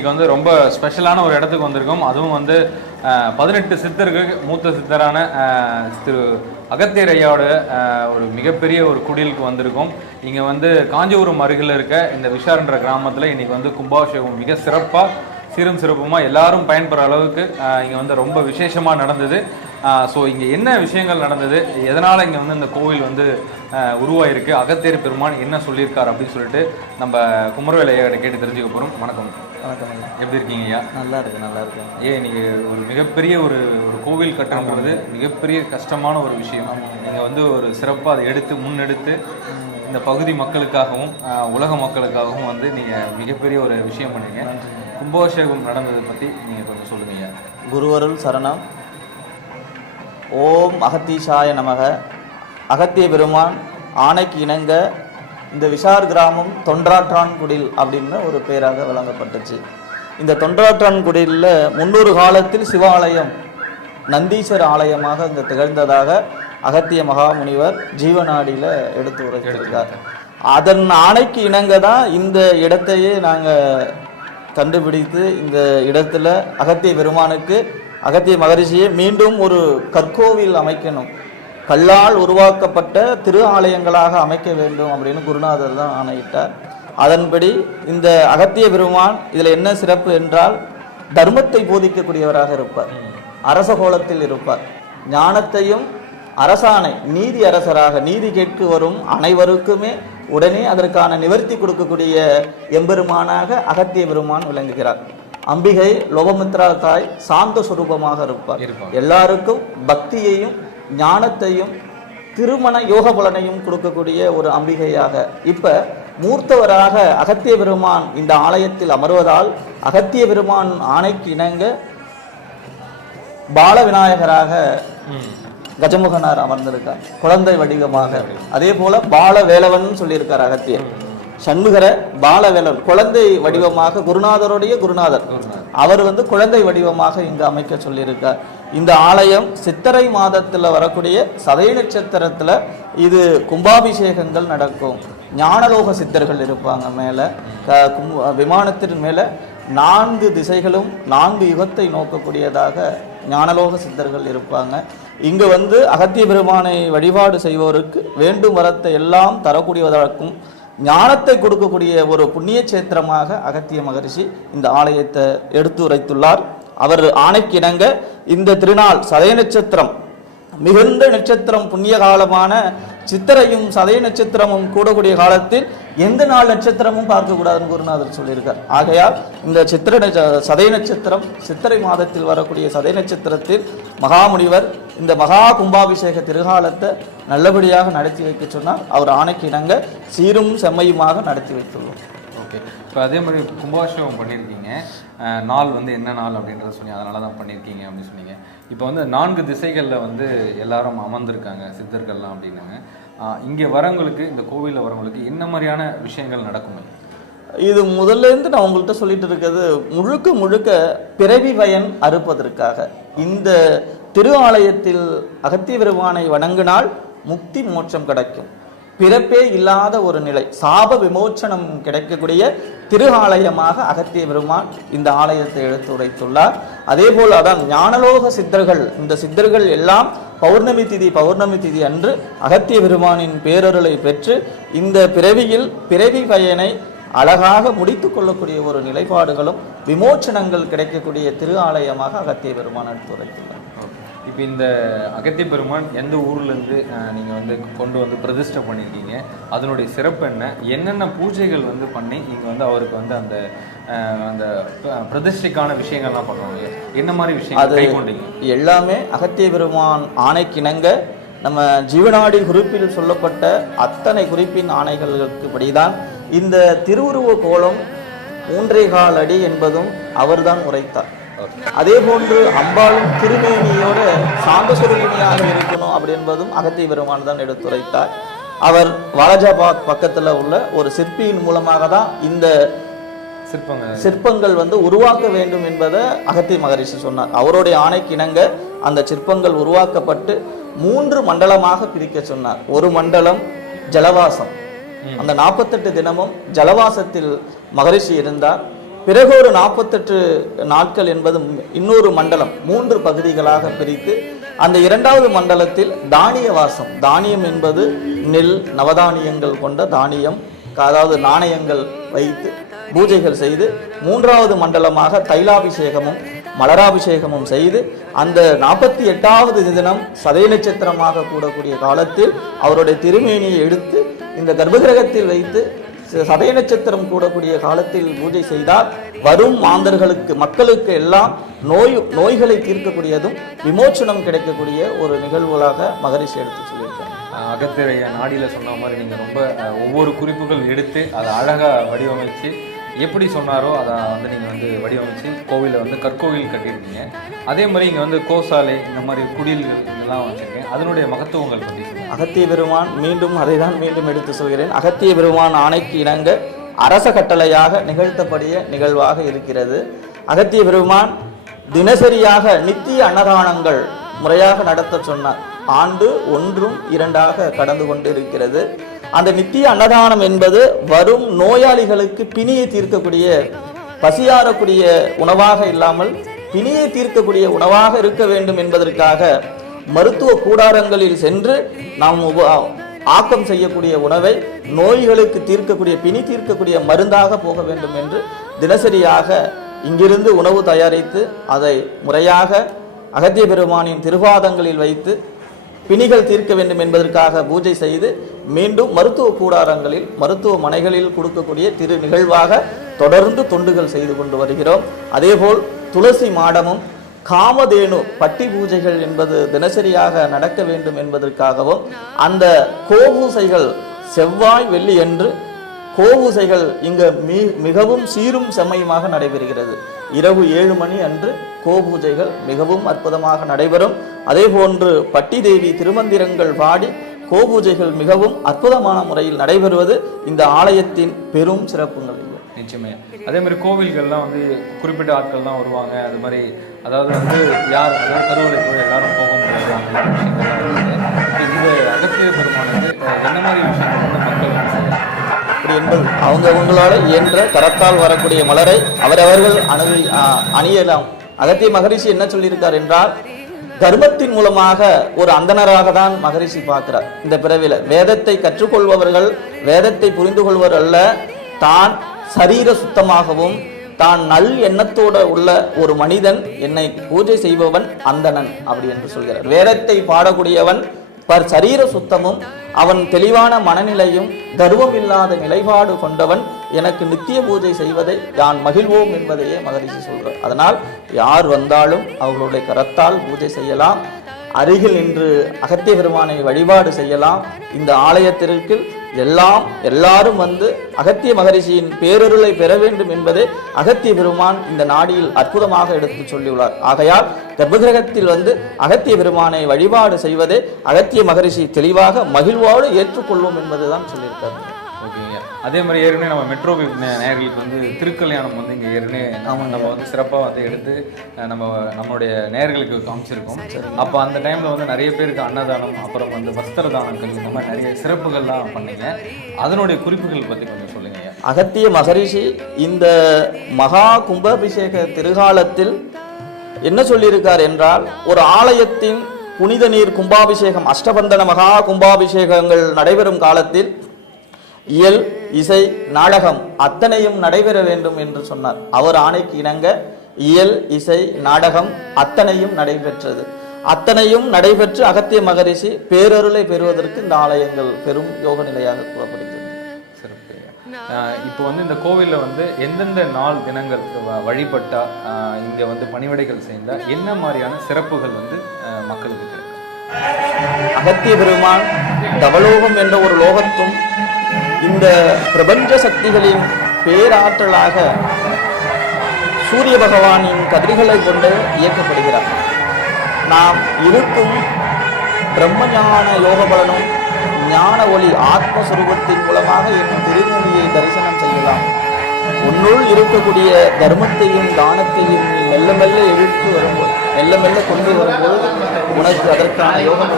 இன்றைக்கி இன்னைக்கு வந்து ரொம்ப ஸ்பெஷலான ஒரு இடத்துக்கு வந்திருக்கோம். அதுவும் வந்து பதினெட்டு சித்தருக்கு மூத்த சித்தரான திரு அகத்தியர் ஐயாவோட ஒரு மிகப்பெரிய ஒரு குடிலுக்கு வந்திருக்கோம். இங்கே வந்து காஞ்சிபுரம் அருகில் இருக்க இந்த விஷார்ன்ற கிராமத்தில் இன்னைக்கு வந்து கும்பாபிஷேகம் மிக சிறப்பாக சீரும் சிறப்புமாக எல்லாரும் பயன்பெற அளவுக்கு இங்கே வந்து ரொம்ப விசேஷமாக நடந்தது. ஸோ இங்கே என்ன விஷயங்கள் நடந்தது? எதனால் இங்கே வந்து இந்த கோவில் வந்து உருவாயிருக்கு? அகத்தேர் பெருமான் என்ன சொல்லியிருக்கார் அப்படின்னு சொல்லிட்டு நம்ம குமரவேலையை கேட்டு தெரிஞ்சுக்க போகிறோம் வணக்கம். வணக்கம் ஐயா. எப்படி இருக்கீங்க ஐயா? நல்லா இருக்கு நல்லா இருக்கு ஏன் நீங்கள் ஒரு மிகப்பெரிய ஒரு ஒரு கோவில் கட்டும் பொழுது மிகப்பெரிய கஷ்டமான ஒரு விஷயம். நீங்கள் வந்து ஒரு சிறப்பாக அதை எடுத்து முன்னெடுத்து இந்த பகுதி மக்களுக்காகவும் உலக மக்களுக்காகவும் வந்து நீங்கள் மிகப்பெரிய ஒரு விஷயம் பண்ணீங்க. கும்பாபிஷேகம் நடந்ததை பற்றி நீங்கள் கொஞ்சம் சொல்லுங்க ஐயா. குருவருள் சரணம். ஓம் அகத்தீஷாய நமக. அகத்திய பெருமான் ஆணைக்கு இணங்க இந்த விஷார் கிராமம் தொன்றாற்றான்குடில் அப்படின்னு ஒரு பேராக வழங்கப்பட்டுச்சு. இந்த தொன்றாற்றான்குடியில் முன்னொரு காலத்தில் சிவாலயம் நந்தீஸ்வர ஆலயமாக இங்கே திகழ்ந்ததாக அகத்திய மகாமுனிவர் ஜீவநாடியில் எடுத்து உரைத்திருக்கார் அதன் ஆணைக்கு இணங்க தான் இந்த இடத்தையே நாங்கள் கண்டுபிடித்து இந்த இடத்துல அகத்திய பெருமானுக்கு அகத்திய மகரிஷியை மீண்டும் ஒரு கற்கோவில் அமைக்கணும். கல்லால் உருவாக்கப்பட்ட திரு ஆலயங்களாக அமைக்க வேண்டும் அப்படின்னு குருநாதர் தான் ஆணையிட்டார். அதன்படி இந்த அகத்திய பெருமான் இதில் என்ன சிறப்பு என்றால் தர்மத்தை போதிக்கக்கூடியவராக இருப்பார். அரச கோலத்தில் இருப்பார். ஞானத்தையும் அரசாணை நீதி அரசராக நீதி கேட்கு வரும் அனைவருக்குமே உடனே அதற்கான நிவர்த்தி கொடுக்கக்கூடிய எம்பெருமானாக அகத்திய பெருமான் விளங்குகிறார். அம்பிகை லோகமுத்ரா தாய் சாந்த சுரூபமாக இருப்பார். இருப்பார். எல்லாருக்கும் பக்தியையும் ஞானத்தையும் திருமண யோக பலனையும் கொடுக்கக்கூடிய ஒரு அம்பிகையாக. இப்ப மூர்த்தவராக அகத்திய பெருமான் இந்த ஆலயத்தில் அமர்வதால் அகத்திய பெருமான் ஆணைக்கு இணங்க பால விநாயகராக கஜமுகனார் அமர்ந்திருக்கார். குழந்தை வடிவமாக. அதே போல பால வேலவன் சொல்லியிருக்கார் அகத்தியர். சண்முகர பாலவேலன் குழந்தை வடிவமாக குருநாதருடைய குருநாதர். அவர் வந்து குழந்தை வடிவமாக இங்கு அமைக்க சொல்லியிருக்கார். இந்த ஆலயம் சித்திரை மாதத்தில் வரக்கூடிய சதய நட்சத்திரத்தில் இது கும்பாபிஷேகங்கள் நடக்கும். ஞானலோக சித்தர்கள் இருப்பாங்க மேலே. க- கும்- விமானத்தின் மேலே நான்கு திசைகளும் நான்கு யுகத்தை நோக்கக்கூடியதாக ஞானலோக சித்தர்கள் இருப்பாங்க. இங்கு வந்து அகத்திய பெருமானை வழிபாடு செய்வோருக்கு வேண்டும் வரத்தை எல்லாம் தரக்கூடியவதற்கும் ஞானத்தை கொடுக்கக்கூடிய ஒரு புண்ணிய சேத்திரமாக அகத்திய மகரிஷி இந்த ஆலயத்தை எடுத்து உரைத்துள்ளார் அவர் ஆணைக்கிணங்க இந்த திருநாள் சதய நட்சத்திரம் மிகுந்த நட்சத்திரம் புண்ணிய காலமான சித்திரையும் சதய நட்சத்திரமும் கூடக்கூடிய காலத்தில் எந்த நாள் நட்சத்திரமும் பார்க்கக்கூடாதுன்னு குருநாதர் சொல்லியிருக்கார். ஆகையால் இந்த சித்திர சதய நட்சத்திரம் சித்திரை மாதத்தில் வரக்கூடிய சதய நட்சத்திரத்தில் மகாமுனிவர் இந்த மகா கும்பாபிஷேக திருகாலத்தை நல்லபடியாக நடத்தி வைக்க சொன்னால் அவர் ஆணைக்கு இணங்க சீரும் செம்மையுமாக நடத்தி வைத்துள்ளோம். ஓகே. இப்போ அதே மாதிரி கும்பாபிஷேகம் பண்ணியிருக்கீங்க நாள் வந்து என்ன நாள் அப்படின்றத சொல்லி அதனால தான் பண்ணியிருக்கீங்க அப்படின்னு சொன்னீங்க. இப்போ வந்து நான்கு திசைகளில் வந்து எல்லாரும் அமர்ந்திருக்காங்க சித்தர்கள்லாம் அப்படின்னாங்க. இங்கே வரவங்களுக்கு இந்த கோவிலில் வரவங்களுக்கு என்ன மாதிரியான விஷயங்கள் நடக்குமே? இது முதல்ல இருந்து நான் உங்கள்கிட்ட சொல்லிட்டு இருக்கிறது முழுக்க முழுக்க பிறவி பயன் அறுப்பதற்காக. இந்த திரு ஆலயத்தில் அகத்திய பெருமானை வணங்கினால் முக்தி மோட்சம் கிடைக்கும். பிறப்பே இல்லாத ஒரு நிலை. சாப விமோச்சனம் கிடைக்கக்கூடிய திரு ஆலயமாக அகத்திய பெருமான் இந்த ஆலயத்தை எடுத்து உரைத்துள்ளார் அதே போல் அதான் ஞானலோக சித்தர்கள் இந்த சித்தர்கள் எல்லாம் பௌர்ணமி திதி பௌர்ணமி திதி அன்று அகத்திய பெருமானின் பேரருளை பெற்று இந்த பிறவியில் பிறவி பயனை அழகாக முடித்து கொள்ளக்கூடிய ஒரு நிலைப்பாடுகளும் விமோச்சனங்கள் கிடைக்கக்கூடிய திரு ஆலயமாக அகத்திய பெருமான் எடுத்துரைத்துள்ளார் இப்போ இந்த அகத்திய பெருமான் எந்த ஊர்லேருந்து நீங்கள் வந்து கொண்டு வந்து பிரதிஷ்டை பண்ணியிருக்கீங்க? அதனுடைய சிறப்பு என்ன? என்னென்ன பூஜைகள் வந்து பண்ணி இங்கே வந்து அவருக்கு வந்து அந்த அந்த பிரதிஷ்டைக்கான விஷயங்கள்லாம் பண்ணுவாங்க? என்ன மாதிரி விஷயங்கள் கை கொண்டீங்க எல்லாமே அகத்திய பெருமான் ஆணைக்கிணங்க நம்ம ஜீவனாடி குறிப்பில் சொல்லப்பட்ட அத்தனை குறிப்பின் ஆணைகளுக்கு படிதான் இந்த திருவுருவ கோலம் மூன்றே கால் அடி என்பதும் அவர்தான் உரைத்தார். அதே போன்று அம்பாளும் திருமேனியோட சாந்த சுரூபிணியாக இருக்கணும் அப்படி என்பதும் அகத்திய பெருமான் தான் எடுத்துரைத்தார். அவர் வாலாஜாபாத் பக்கத்துல உள்ள ஒரு சிற்பியின் மூலமாக தான் இந்த சிற்பங்க சிற்பங்கள் வந்து உருவாக்க வேண்டும் என்பதை அகத்திய மகரிஷி சொன்னார். அவருடைய ஆணைக்கு இணங்க அந்த சிற்பங்கள் உருவாக்கப்பட்டு மூன்று மண்டலமாக பிரிக்க சொன்னார். ஒரு மண்டலம் ஜலவாசம். அந்த நாற்பத்தெட்டு தினமும் ஜலவாசத்தில் மகரிஷி இருந்தார். பிறகு ஒரு நாற்பத்தெட்டு நாட்கள் என்பது இன்னொரு மண்டலம் மூன்று பகுதிகளாக பிரித்து அந்த இரண்டாவது மண்டலத்தில் தானிய வாசம். தானியம் என்பது நெல் நவதானியங்கள் கொண்ட தானியம் அதாவது நாணயங்கள் வைத்து பூஜைகள் செய்து மூன்றாவது மண்டலமாக தைலாபிஷேகமும் மலராபிஷேகமும் செய்து அந்த நாற்பத்தி எட்டாவது தினம் சதய நட்சத்திரமாக கூடக்கூடிய காலத்தில் அவருடைய திருமேனியை எடுத்து இந்த கர்ப்பகிரகத்தில் வைத்து சதய நட்சத்திரம் கூடக்கூடிய காலத்தில் பூஜை செய்தால் வரும் மாந்தர்களுக்கு மக்களுக்கு எல்லாம் நோய் நோய்களை தீர்க்கக்கூடியதும் விமோச்சனம் கிடைக்கக்கூடிய ஒரு நிகழ்வுகளாக மகரிஷி எடுத்து சொல்லியிருக்காங்க அகத்திரைய நாடியில் சொன்ன மாதிரி நீங்கள் ரொம்ப ஒவ்வொரு குறிப்புகள் எடுத்து அதை அழகாக வடிவமைச்சு எப்படி சொன்னாரோ அதை வந்து நீங்கள் வந்து வடிவமைச்சு கோவிலை வந்து கற்கோவில் கட்டியிருக்கீங்க. அதே மாதிரி இங்கே வந்து கோசாலை இந்த மாதிரி குடில்கள் இதெல்லாம் வச்சுருக்கேன் அதனுடைய மகத்துவங்கள் பற்றி. அகத்திய பெருமான் மீண்டும் அதை தான் மீண்டும் எடுத்து சொல்கிறேன். அகத்திய பெருமான் ஆணைக்கு இணங்க அரச கட்டளையாக நிகழ்த்தப்படிய நிகழ்வாக இருக்கிறது. அகத்திய பெருமான் தினசரியாக நித்திய அன்னதானங்கள் முறையாக நடத்த சொன்னார். ஆண்டு ஒன்றும் இரண்டாக கடந்து கொண்டு இருக்கிறது அந்த நித்திய அன்னதானம் என்பது வரும் நோயாளிகளுக்கு பிணியை தீர்க்கக்கூடிய பசியாறக்கூடிய உணவாக இல்லாமல் பிணியை தீர்க்கக்கூடிய உணவாக இருக்க வேண்டும் என்பதற்காக மருத்துவ கூடாரங்களில் சென்று நாம் ஆக்கம் செய்யக்கூடிய உணவை நோய்களுக்கு தீர்க்கக்கூடிய பிணி தீர்க்கக்கூடிய மருந்தாக போக வேண்டும் என்று தினசரியாக இங்கிருந்து உணவு தயாரித்து அதை முறையாக அகத்திய பெருமானின் திருவாதங்களில் வைத்து பிணிகள் தீர்க்க வேண்டும் என்பதற்காக பூஜை செய்து மீண்டும் மருத்துவ கூடாரங்களில் மருத்துவமனைகளில் கொடுக்கக்கூடிய திரு நிகழ்வாக தொடர்ந்து தொண்டுகள் செய்து கொண்டு வருகிறோம். அதேபோல் துளசி மாடமும் காமதேனு பட்டி பூஜைகள் என்பது தினசரியாக நடக்க வேண்டும் என்பதற்காகவும் அந்த கோபூசைகள் செவ்வாய் வெள்ளி என்று கோபூசைகள் இங்கு மி மிகவும் சீரும் செம்மையுமாக நடைபெறுகிறது. இரவு ஏழு மணி அன்று கோபூஜைகள் மிகவும் அற்புதமாக நடைபெறும். அதே போன்று பட்டி தேவி திருமந்திரங்கள் பாடி கோபூஜைகள் மிகவும் அற்புதமான முறையில் நடைபெறுவது இந்த ஆலயத்தின் பெரும் சிறப்புகள் நிச்சயமே. அதே மாதிரி கோவில்கள்லாம் வந்து குறிப்பிட்ட ஆட்கள் தான் வருவாங்க. அது மாதிரி அதாவது வந்து யார் அதாவது கருவறை போய் எல்லாரும் போக முடியாது அகத்திய பெருமானுக்கு என்ன மாதிரி விஷயங்கள் வந்து மக்கள் அப்படி என்பது அவங்க அவங்களால இயன்ற கரத்தால் வரக்கூடிய மலரை அவரவர்கள் அணுகி அணியலாம். அகத்திய மகரிஷி என்ன சொல்லியிருக்கார் என்றால் தர்மத்தின் மூலமாக ஒரு அந்தணராக தான் மகரிஷி பார்க்கிறார். இந்த பிறவில. வேதத்தை கற்றுக்கொள்பவர்கள் வேதத்தை புரிந்து கொள்வர் அல்ல தான் சரீர சுத்தமாகவும் தான் நல் எண்ணத்தோட உள்ள ஒரு மனிதன் என்னை பூஜை செய்பவன் அந்தணன் அப்படி என்று சொல்கிறார். வேதத்தை பாடக்கூடியவன் பர் சரீர சுத்தமும் அவன் தெளிவான மனநிலையும் தர்வம் இல்லாத நிலைப்பாடு கொண்டவன் எனக்கு நித்திய பூஜை செய்வதை நான் மகிழ்வோம் என்பதையே மகரிஷி சொல்கிறார் அதனால் யார் வந்தாலும் அவர்களுடைய கரத்தால் பூஜை செய்யலாம். அருகில் நின்று அகத்திய பெருமானை வழிபாடு செய்யலாம். இந்த ஆலயத்திற்கு எல்லாம் எல்லாரும் வந்து அகத்திய மகரிஷியின் பேரருளை பெற வேண்டும் என்பதே அகத்திய பெருமான் இந்த நாடியில் அற்புதமாக எடுத்து சொல்லியுள்ளார். ஆகையால் கர்ப்பகிரகத்தில் வந்து அகத்திய பெருமானை வழிபாடு செய்வதே அகத்திய மகரிஷி தெளிவாக மகிழ்வோடு ஏற்றுக்கொள்வோம் என்பதுதான் சொல்லியிருக்காரு ஓகேங்க. அதே மாதிரி ஏற்கனவே நம்ம மெட்ரோ நேயர்களுக்கு வந்து திருக்கல்யாணம் வந்து இங்கே ஏற்கனவே நம்ம நம்ம வந்து சிறப்பாக வந்து எடுத்து நம்ம நம்மளுடைய நேயர்களுக்கு காமிச்சிருக்கோம். அப்போ அந்த டைமில் வந்து நிறைய பேருக்கு அன்னதானம் அப்புறம் வந்து வஸ்திர தானங்கள் இந்த மாதிரி நிறைய சிறப்புகள்லாம் பண்ணீங்க. அதனுடைய குறிப்புகள் பற்றி கொஞ்சம் சொல்லுங்க. ஐயா அகத்திய மகரிஷி இந்த மகா கும்பாபிஷேக திருகாலத்தில் என்ன சொல்லியிருக்கார் என்றால் ஒரு ஆலயத்தின் புனித நீர் கும்பாபிஷேகம் அஷ்டபந்தன மகா கும்பாபிஷேகங்கள் நடைபெறும் காலத்தில் இயல் இசை நாடகம் அத்தனையும் நடைபெற வேண்டும் என்று சொன்னார். அவர் ஆணைக்கு இணங்க இயல் இசை நாடகம் அத்தனையும் நடைபெற்றது. அத்தனையும் நடைபெற்று அகத்திய மகரிஷி பேரருளை பெறுவதற்கு இந்த ஆலயங்கள் பெரும் யோக நிலையாக கூறப்படுகிறது இப்போ வந்து இந்த கோவிலில் வந்து எந்தெந்த நாள் தினங்கள் வழிபட்டா இங்க வந்து பணிவிடைகள் செய்தா என்ன மாதிரியான சிறப்புகள் வந்து மக்களுக்கு அகத்திய பெருமான் தவலோகம் என்ற ஒரு லோகத்தும் இந்த பிரபஞ்ச சக்திகளின் பேராற்றலாக சூரிய பகவானின் கதிர்களை கொண்டு இயக்கப்படுகிறார். நாம் இருக்கும் பிரம்மஞான யோக பலனும் ஞான ஒளி ஆத்மஸ்வரூபத்தின் மூலமாக என் திருமொழியை தரிசனம் செய்யலாம். உன்னுள் இருக்கக்கூடிய தர்மத்தையும் தானத்தையும் நீ மெல்ல மெல்ல இழுத்து வரும்போது மெல்ல மெல்ல கொண்டு வரும்போது உனக்கு அதற்கான யோகம்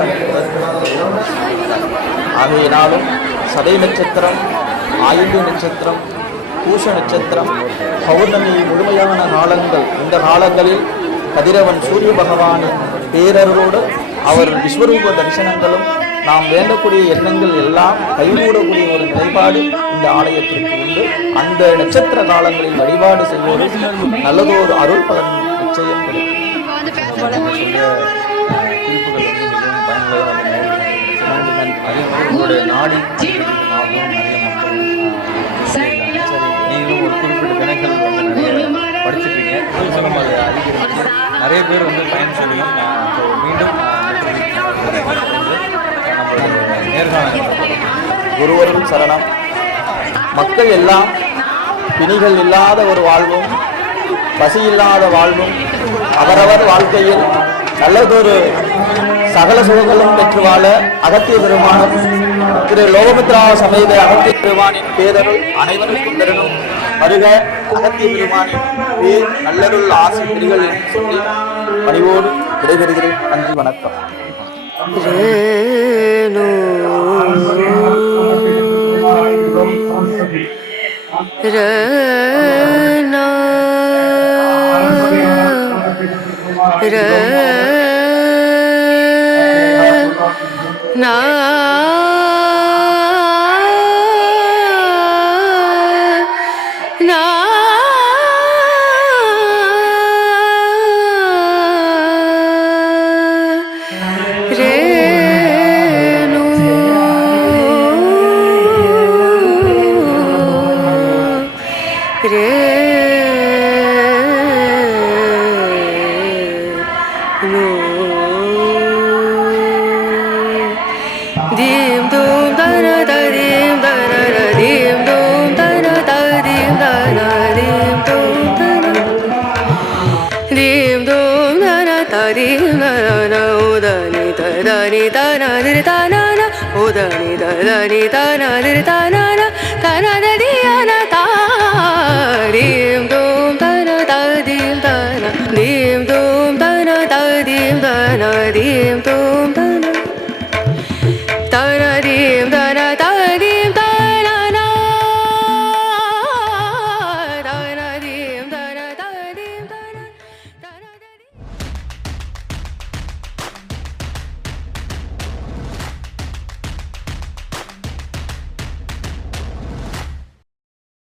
ஆகையினாலும் சதய நட்சத்திரம் ஆயுத நட்சத்திரம் பூஷ நட்சத்திரம் பௌர்ணமி முழுமையான காலங்கள் இந்த காலங்களில் கதிரவன் சூரிய பகவானின் பேரர்களோடு அவர் விஸ்வரூப தரிசனங்களும் நாம் வேண்டக்கூடிய எண்ணங்கள் எல்லாம் கைகூடக்கூடிய ஒரு நிலைப்பாடு இந்த ஆலயத்திற்கு உண்டு. அந்த நட்சத்திர காலங்களில் வழிபாடு செய்வது நல்லதொரு அருள் பலன் நிச்சயம் கிடைக்கும். சொல்ல குறிப்புகள் வந்து மிகவும் பயனுள்ளதாக அதே மாதிரி உங்களுடைய நாடி நிறைய மக்கள் நீங்களும் ஒரு குறிப்பிட்ட தினங்கள் வந்து நிறைய படிச்சிருக்கீங்க. அது அதிகரிச்சு நிறைய பேர் வந்து பயன் சொல்லி மீண்டும் குருவருள் சரணம். மக்கள் எல்லாம் பிணிகள் இல்லாத ஒரு வாழ்வும் பசி இல்லாத வாழ்வும் அவரவர் வாழ்க்கையில் நல்லதொரு சகல சுகங்களும் பெற்று வாழ அகத்திய பெருமானும் திரு லோகமித்ரா சமேத அகத்திய பெருமானின் பேரருள் அனைவருக்கும் பெறணும் வருக அகத்திய பெருமானின் பேர் நல்லருள் ஆசை பெறுகள் என்று சொல்லி பணிவோடு விடைபெறுகிறேன். நன்றி வணக்கம். ரே Dim dum da na da dim da na na dim dum da na da dim da na dim dum da na dim dum da na da dim da na na o da ni da da ni da na di da na na o da ni da da ni da na di da na na da na da di ya na da dim dum da na da dim da na dim dum da na da dim da na dim dum da